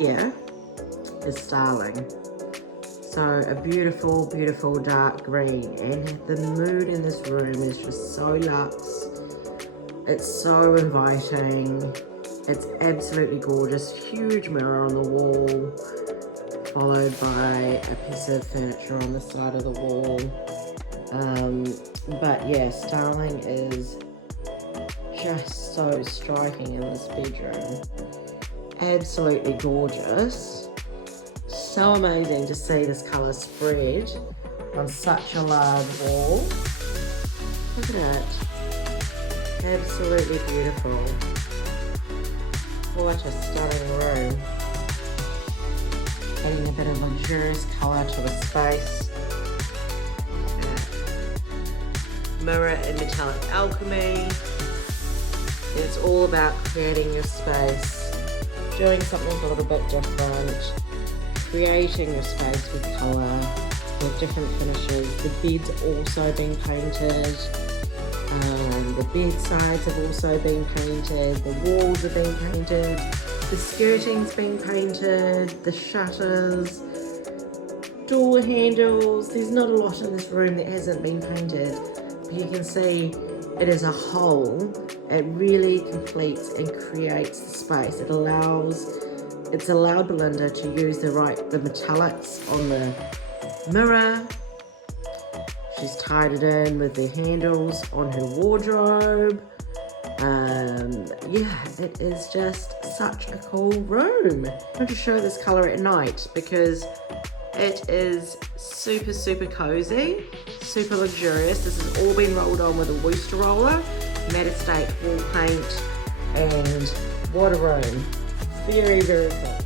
here is Starling. So a beautiful, beautiful dark green, and the mood in this room is just so luxe. It's so inviting. It's absolutely gorgeous. Huge mirror on the wall, followed by a piece of furniture on the side of the wall. But yeah, Starling is just so striking in this bedroom. Absolutely gorgeous. So amazing to see this colour spread on such a large wall. Look at it. Absolutely beautiful. What a stunning room. Adding a bit of luxurious colour to a space. Mirror and metallic alchemy. It's all about creating your space, doing something a little bit different, creating your space with colour, with different finishes. The bed's also been painted. The bed sides have also been painted. The walls have been painted. The skirting's been painted. The shutters, door handles. There's not a lot in this room that hasn't been painted. But you can see it as a whole. It really completes and creates the space. It's allowed Belinda to use the metallics on the mirror. She's tied it in with the handles on her wardrobe. Yeah, it is just such a cool room. I'm going to show this colour at night because it is super, super cozy, super luxurious. This has all been rolled on with a Worcester roller, matte estate wall paint, and what a room. Very, very cool.